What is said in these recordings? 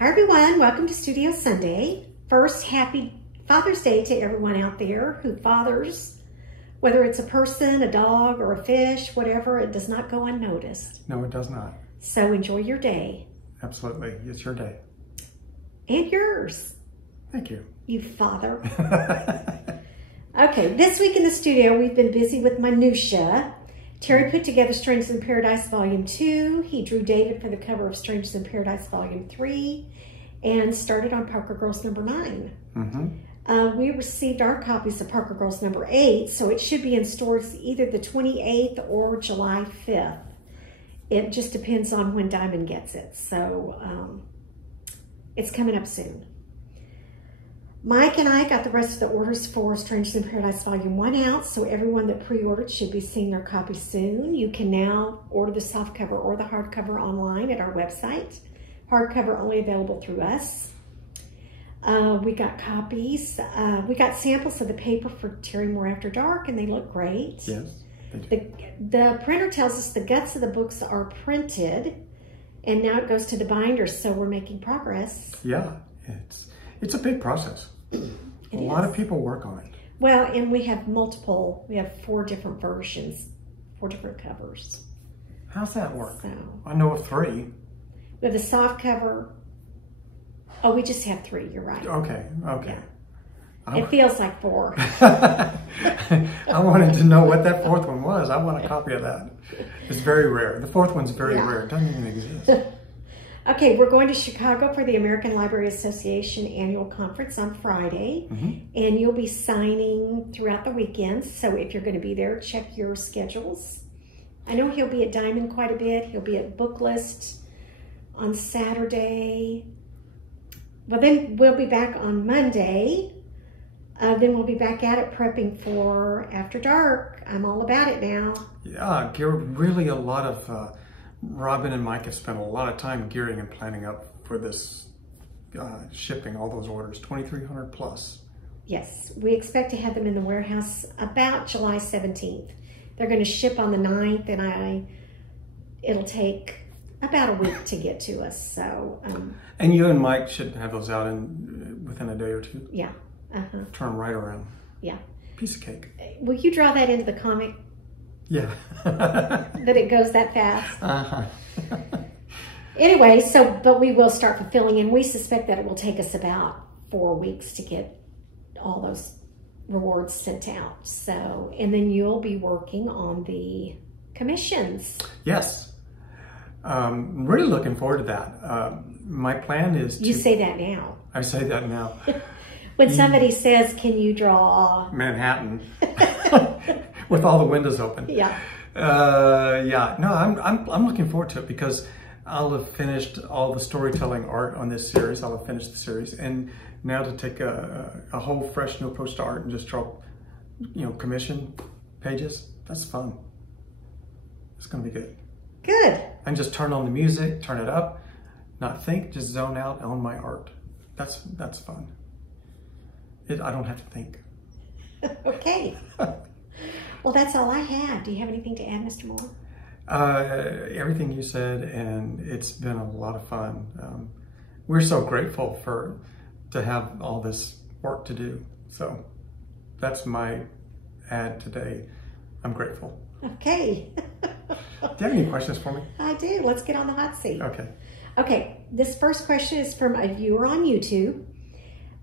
Hi everyone, welcome to Studio Sunday. First, happy Father's Day to everyone out there who fathers. Whether it's a person, a dog, or a fish, whatever, it does not go unnoticed. No, it does not. So enjoy your day. Absolutely, it's your day. And yours. Thank you. You father. Okay, this week in the studio, we've been busy with minutia. Terry put together Strangers in Paradise Volume 2. He drew David for the cover of Strangers in Paradise Volume 3 and started on Parker Girls number 9. Mm-hmm. We received our copies of Parker Girls number 8, so it should be in stores either the 28th or July 5th. It just depends on when Diamond gets it, so it's coming up soon. Mike and I got the rest of the orders for Strangers in Paradise Volume 1 out, so everyone that pre-ordered should be seeing their copy soon. You can now order the softcover or the hardcover online at our website. Hardcover only available through us. We got copies. We got samples of the paper for Terry Moore After Dark, and they look great. Yes, they do. The printer tells us the guts of the books are printed, and now it goes to the binder, so we're making progress. Yeah, it's a big process. A lot of people work on it. Well, and we have 4 different versions, 4 different covers. How's that work? So, I know of 3. we have the soft cover. Oh, we just have 3, you're right. Okay. Yeah. It feels like 4. I wanted to know what that 4th one was. I want a copy of that. It's very rare. The 4th one's very rare. It doesn't even exist. Okay, we're going to Chicago for the American Library Association annual conference on Friday, and you'll be signing throughout the weekend. So if you're going to be there, check your schedules. I know he'll be at Diamond quite a bit. He'll be at Booklist on Saturday. Well, then we'll be back on Monday. Then we'll be back at it prepping for After Dark. I'm all about it now. Yeah, really a lot of... Robyn and Mike have spent a lot of time gearing and planning up for this shipping all those orders, 2,300 plus. Yes, we expect to have them in the warehouse about July 17th. They're going to ship on the 9th, and it'll take about a week to get to us. So, and you and Mike should have those out within a day or 2. Yeah. Turn right around. Yeah. Piece of cake. Will you draw that into the comic? Yeah. That it goes that fast. Uh-huh. Anyway, but we will start fulfilling, and we suspect that it will take us about 4 weeks to get all those rewards sent out. So, and then you'll be working on the commissions. Yes. Really looking forward to that. My plan is to... You say that now. I say that now. When somebody says, can you draw... Manhattan. With all the windows open. Yeah. Yeah. No, I'm looking forward to it because I'll have finished all the storytelling art on this series. I'll have finished the series, and now to take a whole fresh new approach to art and just draw, commission pages. That's fun. It's gonna be good. Good. And just turn on the music, turn it up, not think, just zone out on my art. That's fun. I don't have to think. Okay. Well, that's all I have. Do you have anything to add, Mr. Moore? Everything you said, and it's been a lot of fun. We're so grateful to have all this work to do. So that's my add today. I'm grateful. Okay. Do you have any questions for me? I do. Let's get on the hot seat. Okay. Okay. This first question is from a viewer on YouTube.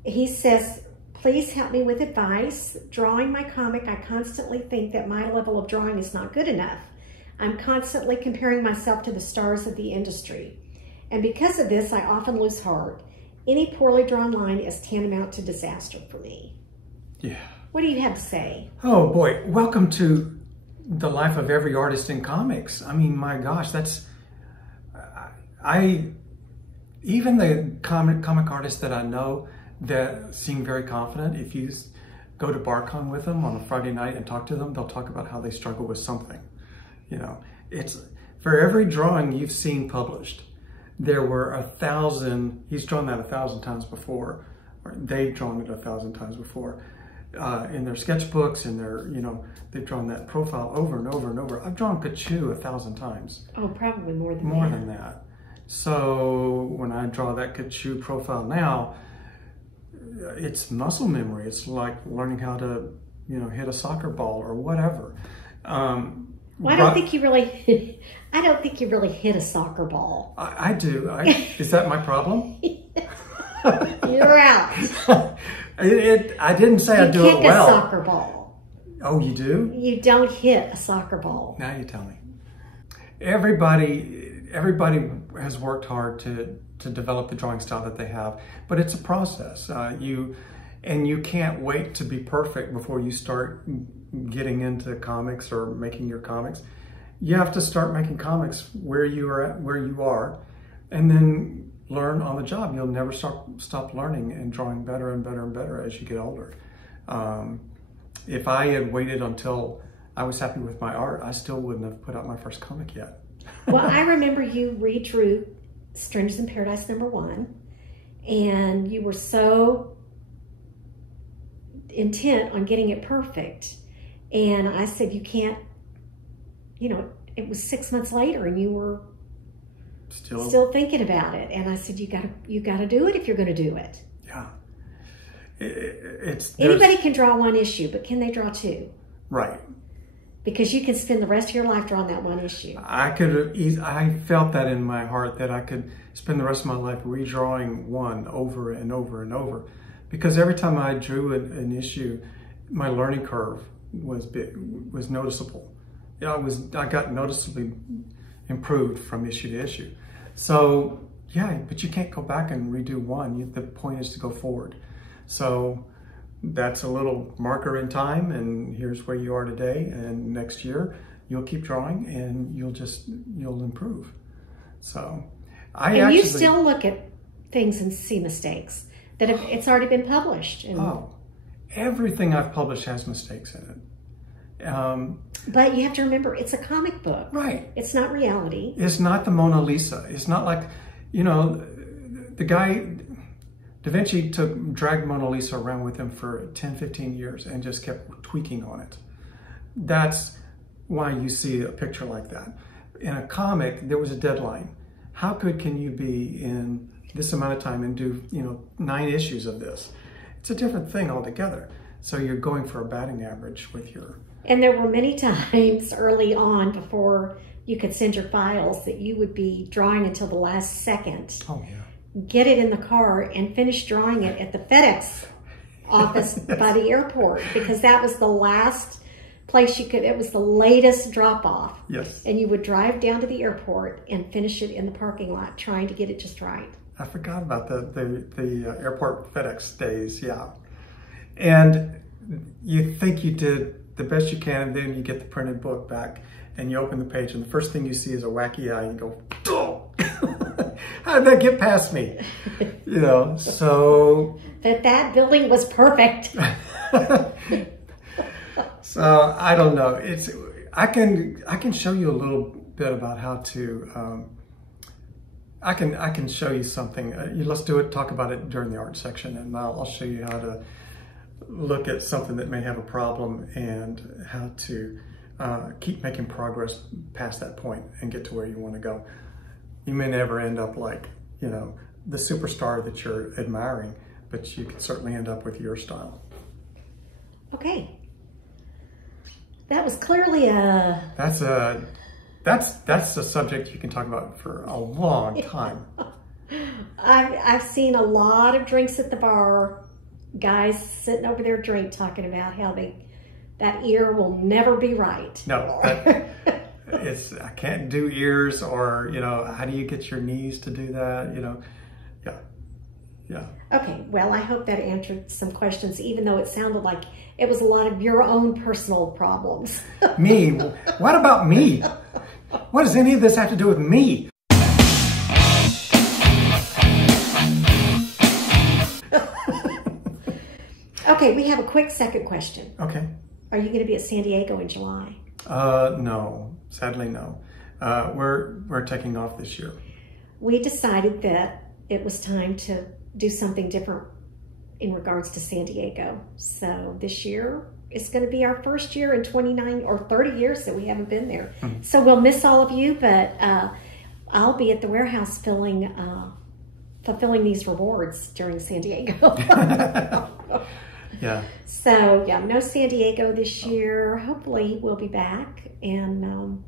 He says, please help me with advice. Drawing my comic, I constantly think that my level of drawing is not good enough. I'm constantly comparing myself to the stars of the industry. And because of this, I often lose heart. Any poorly drawn line is tantamount to disaster for me. Yeah. What do you have to say? Oh boy, welcome to the life of every artist in comics. I mean, my gosh, even the comic artists that I know that seem very confident, if you go to RobCon with them on a Friday night and talk to them, they'll talk about how they struggle with something. It's for every drawing you've seen published, there were 1,000, he's drawn that 1,000 times before, or they've drawn it 1,000 times before. In their sketchbooks, in their, they've drawn that profile over and over and over. I've drawn Kachu 1,000 times. Oh, probably more than that. More than that. So when I draw that Kachu profile now, it's muscle memory. It's like learning how to, hit a soccer ball or whatever. Well, I don't think you really, I don't think you really hit a soccer ball. I do. Is that my problem? You're out. I didn't say I do it well. You kick a soccer ball. Oh, you do? You don't hit a soccer ball. Now you tell me. Everybody has worked hard to develop the drawing style that they have, but it's a process. You can't wait to be perfect before you start getting into comics or making your comics. You have to start making comics where you are, and then learn on the job. You'll never stop learning and drawing better and better and better as you get older. If I had waited until I was happy with my art, I still wouldn't have put out my first comic yet. Well, I remember you redrew Strangers in Paradise #1, and you were so intent on getting it perfect. And I said, you can't, it was 6 months later and you were still thinking about it. And I said, you gotta do it if you're going to do it. Yeah. Anybody can draw one issue, but can they draw two? Right. Because you can spend the rest of your life drawing that one issue. I felt that in my heart, that I could spend the rest of my life redrawing one over and over and over. Because every time I drew an issue, my learning curve was noticeable. I got noticeably improved from issue to issue. So yeah, but you can't go back and redo one. The point is to go forward. So that's a little marker in time, and here's where you are today, and next year you'll keep drawing and you'll improve. So you still look at things and see mistakes that it's already been published. Everything I've published has mistakes in it. But you have to remember, it's a comic book. Right. It's not reality. It's not the Mona Lisa. It's not like, the guy, Da Vinci dragged Mona Lisa around with him for 10, 15 years and just kept tweaking on it. That's why you see a picture like that. In a comic, there was a deadline. How good can you be in this amount of time and do, 9 issues of this? It's a different thing altogether. So you're going for a batting average with your... And there were many times early on, before you could send your files, that you would be drawing until the last second. Oh, yeah. Get it in the car and finish drawing it at the FedEx office yes. by the airport, because that was the last place it was the latest drop off. Yes. And you would drive down to the airport and finish it in the parking lot, trying to get it just right. I forgot about the airport FedEx days, yeah. And you think you did the best you can, and then you get the printed book back and you open the page, and the first thing you see is a wacky eye, and you go, oh! How did that get past me? So... That building was perfect. So, I don't know. I can show you a little bit about how to... I can show you something. Let's do it. Talk about it during the art section, and I'll show you how to look at something that may have a problem and how to keep making progress past that point and get to where you want to go. You may never end up like, the superstar that you're admiring, but you could certainly end up with your style. Okay. That was clearly That's a subject you can talk about for a long time. I've seen a lot of drinks at the bar, guys sitting over their drink talking about how that ear will never be right. No, I can't do ears, or how do you get your knees to do that? Yeah. Okay, well, I hope that answered some questions, even though it sounded like it was a lot of your own personal problems. Me? What about me? What does any of this have to do with me? Okay, we have a quick second question. Okay. Are you going to be at San Diego in July? No, sadly no. We're taking off this year. We decided that it was time to do something different in regards to San Diego. So this year, it's going to be our first year in 29 or 30 years that we haven't been there. So we'll miss all of you, but I'll be at the warehouse fulfilling these rewards during San Diego. Yeah. So yeah, no San Diego this year. Hopefully we'll be back and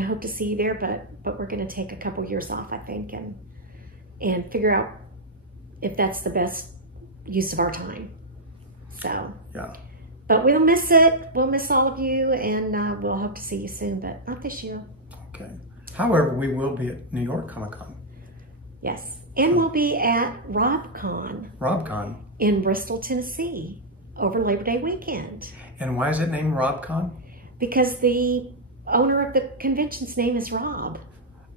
hope to see you there. But we're going to take a couple years off, I think, and figure out if that's the best use of our time. So yeah. But we'll miss it. We'll miss all of you, and we'll hope to see you soon, but not this year. Okay. However, we will be at New York Comic Con. Yes. And we'll be at RobCon. RobCon. In Bristol, Tennessee, over Labor Day weekend. And why is it named RobCon? Because the owner of the convention's name is Rob.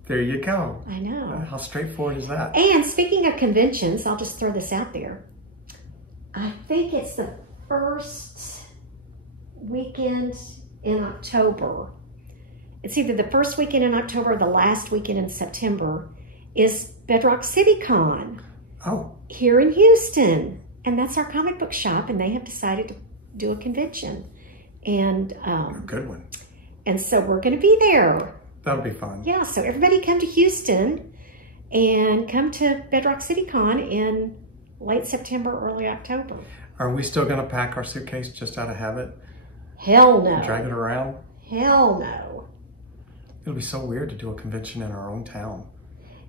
There you go. I know. How straightforward is that? And speaking of conventions, I'll just throw this out there. I think it's the first weekend in October. It's either the first weekend in October or the last weekend in September is Bedrock City Con. Oh. Here in Houston. And that's our comic book shop, and they have decided to do a convention. And a good one. And so we're going to be there. That'll be fun. Yeah, so everybody come to Houston and come to Bedrock City Con in late September, early October. Are we still going to pack our suitcase just out of habit? Hell no. Drag it around? Hell no. It'll be so weird to do a convention in our own town.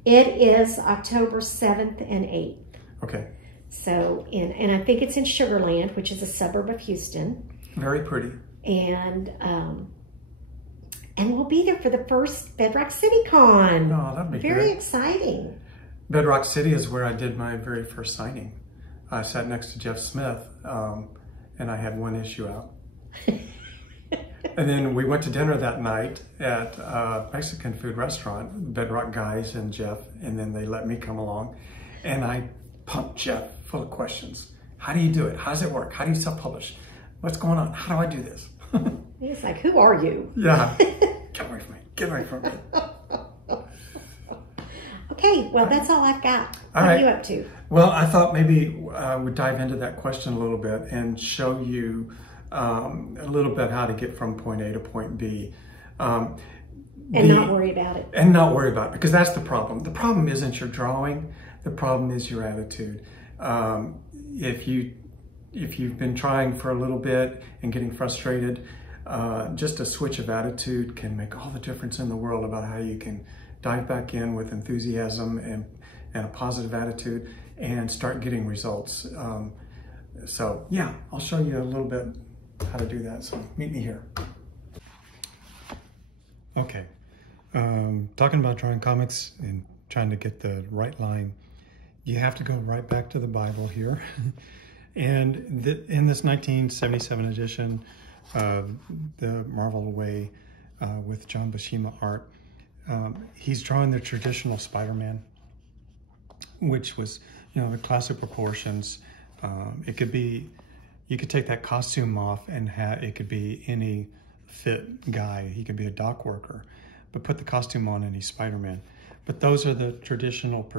It is October 7th and 8th. Okay. So, and I think it's in Sugar Land, which is a suburb of Houston. Very pretty. And we'll be there for the first Bedrock City Con. Oh, that'd be very good. exciting. Bedrock City is where I did my very first signing. I sat next to Jeff Smith, and I had one issue out. And then we went to dinner that night at a Mexican food restaurant, Bedrock guys and Jeff, and then they let me come along. And I pumped Jeff full of questions. How do you do it? How does it work? How do you self-publish? What's going on? How do I do this? He's like, who are you? Yeah. Get away from me. Get away from me. Okay, well, that's all I've got. All what right. are you up to? Well, I thought maybe we'd dive into that question a little bit and show you a little bit how to get from point A to point B. And not worry about it. And not worry about it, because that's the problem. The problem isn't your drawing. The problem is your attitude. If you've been trying for a little bit and getting frustrated, just a switch of attitude can make all the difference in the world about how you can dive back in with enthusiasm and a positive attitude and start getting results. So yeah, I'll show you a little bit how to do that. So meet me here. Okay, talking about drawing comics and trying to get the right line, you have to go right back to the Bible here. And in this 1977 edition of the Marvel Away with John Buscema art, he's drawing the traditional Spider-Man, which was, the classic proportions. It could be, you could take that costume off and it could be any fit guy. He could be a dock worker, but put the costume on and he's Spider-Man. But those are the traditional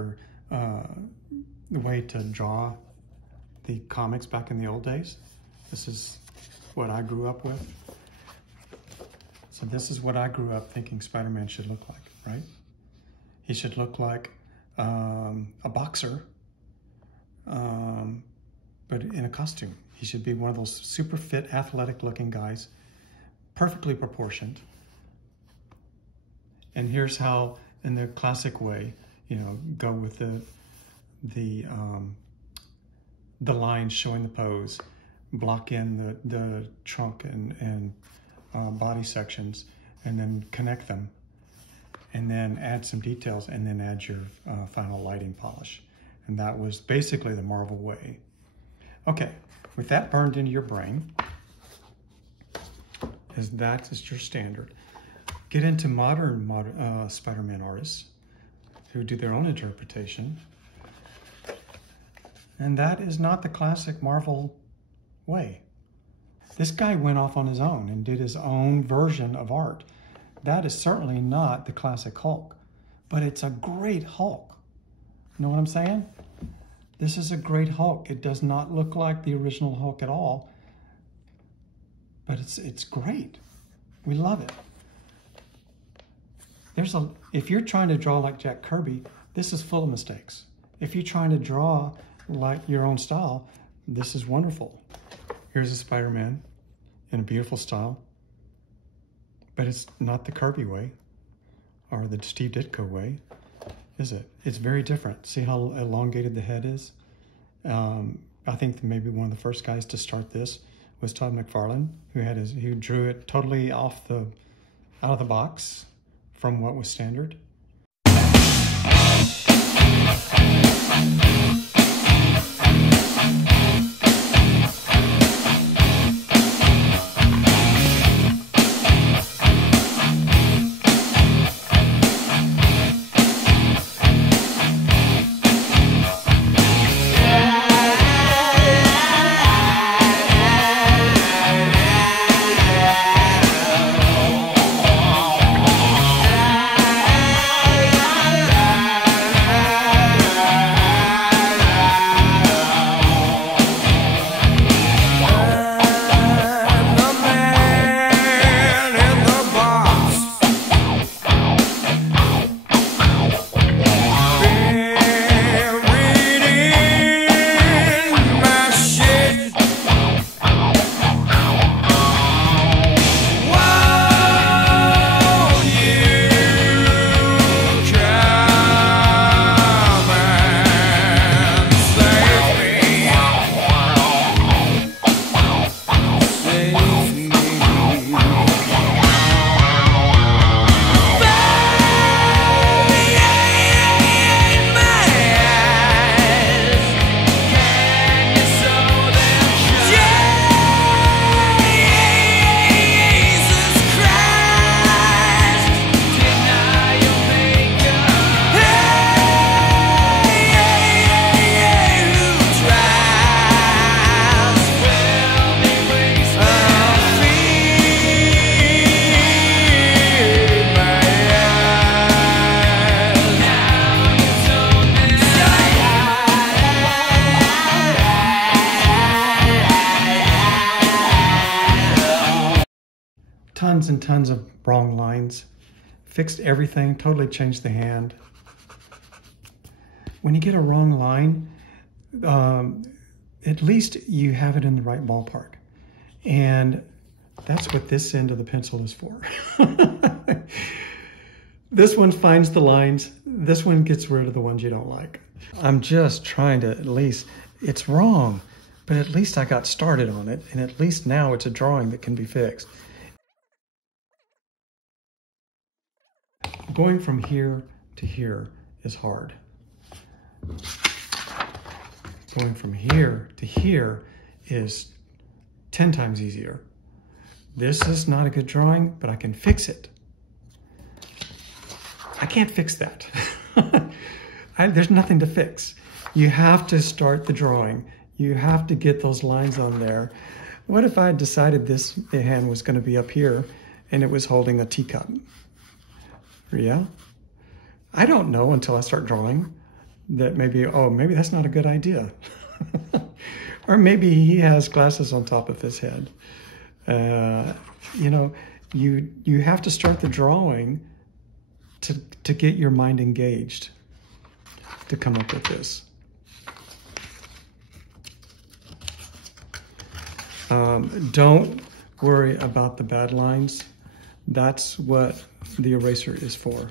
the way to draw the comics back in the old days. This is what I grew up with. So this is what I grew up thinking Spider-Man should look like, right? He should look like a boxer, but in a costume. He should be one of those super fit, athletic looking guys, perfectly proportioned. And here's how, in the classic way, go with the lines showing the pose, block in the trunk and body sections, and then connect them, and then add some details, and then add your final lighting polish. And that was basically the Marvel way. Okay, with that burned into your brain, that is your standard. Get into modern Spider-Man artists who do their own interpretation. And that is not the classic Marvel way. This guy went off on his own and did his own version of art. That is certainly not the classic Hulk, but it's a great Hulk. You know what I'm saying? This is a great Hulk. It does not look like the original Hulk at all, but it's great. We love it. if you're trying to draw like Jack Kirby, this is full of mistakes. If you're trying to draw like your own style, this is wonderful. Here's a Spider-Man in a beautiful style, but it's not the Kirby way or the Steve Ditko way, is it? It's very different. See how elongated the head is? I think maybe one of the first guys to start this was Todd McFarlane, who drew it totally out of the box from what was standard. Tons and tons of wrong lines. Fixed everything, totally changed the hand. When you get a wrong line, at least you have it in the right ballpark. And that's what this end of the pencil is for. This one finds the lines. This one gets rid of the ones you don't like. I'm just trying to at least, it's wrong, but at least I got started on it. And at least now it's a drawing that can be fixed. Going from here to here is hard. Going from here to here is 10 times easier. This is not a good drawing, but I can fix it. I can't fix that. There's nothing to fix. You have to start the drawing. You have to get those lines on there. What if I decided this hand was going to be up here and it was holding a teacup? Yeah, I don't know until I start drawing that maybe, oh, maybe that's not a good idea. Or maybe he has glasses on top of his head. You know, you have to start the drawing to get your mind engaged to come up with this. Don't worry about the bad lines. That's what the eraser is for.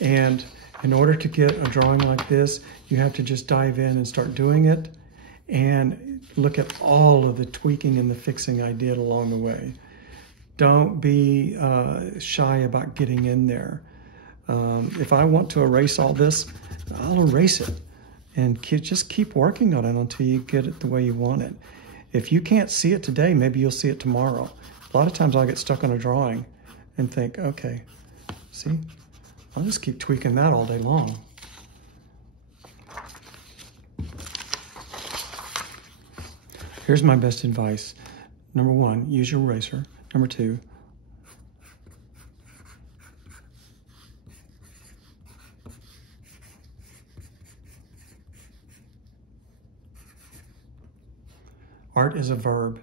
And in order to get a drawing like this, you have to just dive in and start doing it and look at all of the tweaking and the fixing I did along the way. Don't be shy about getting in there. If I want to erase all this, I'll erase it and just keep working on it until you get it the way you want it. If you can't see it today, maybe you'll see it tomorrow. A lot of times I'll get stuck on a drawing and think, okay, see, I'll just keep tweaking that all day long. Here's my best advice. Number one, use your eraser. Number two, art is a verb.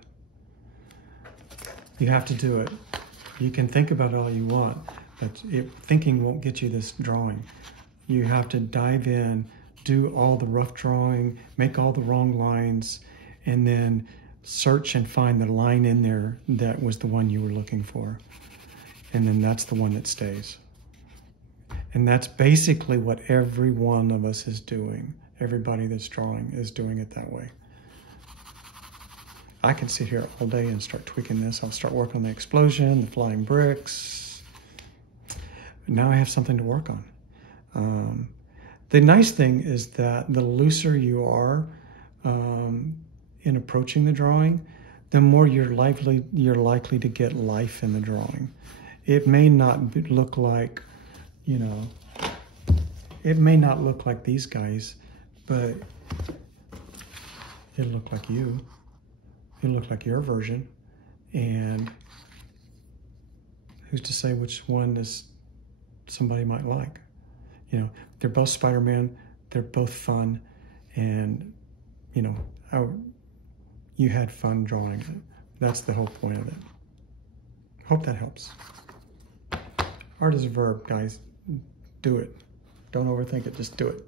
You have to do it. You can think about it all you want, but thinking won't get you this drawing. You have to dive in, do all the rough drawing, make all the wrong lines, and then search and find the line in there that was the one you were looking for. And then that's the one that stays. And that's basically what every one of us is doing. Everybody that's drawing is doing it that way. I can sit here all day and start tweaking this. I'll start working on the explosion, the flying bricks. Now I have something to work on. The nice thing is that the looser you are in approaching the drawing, the more you're likely to get life in the drawing. It may not look like, you know, it may not look like these guys, but it'll look like you. It'll look like your version. And who's to say which one is somebody might like? You know, they're both Spider-Man, they're both fun, and, you know, you had fun drawing it. That's the whole point of it. Hope that helps. Art is a verb, guys. Do it. Don't overthink it, just do it.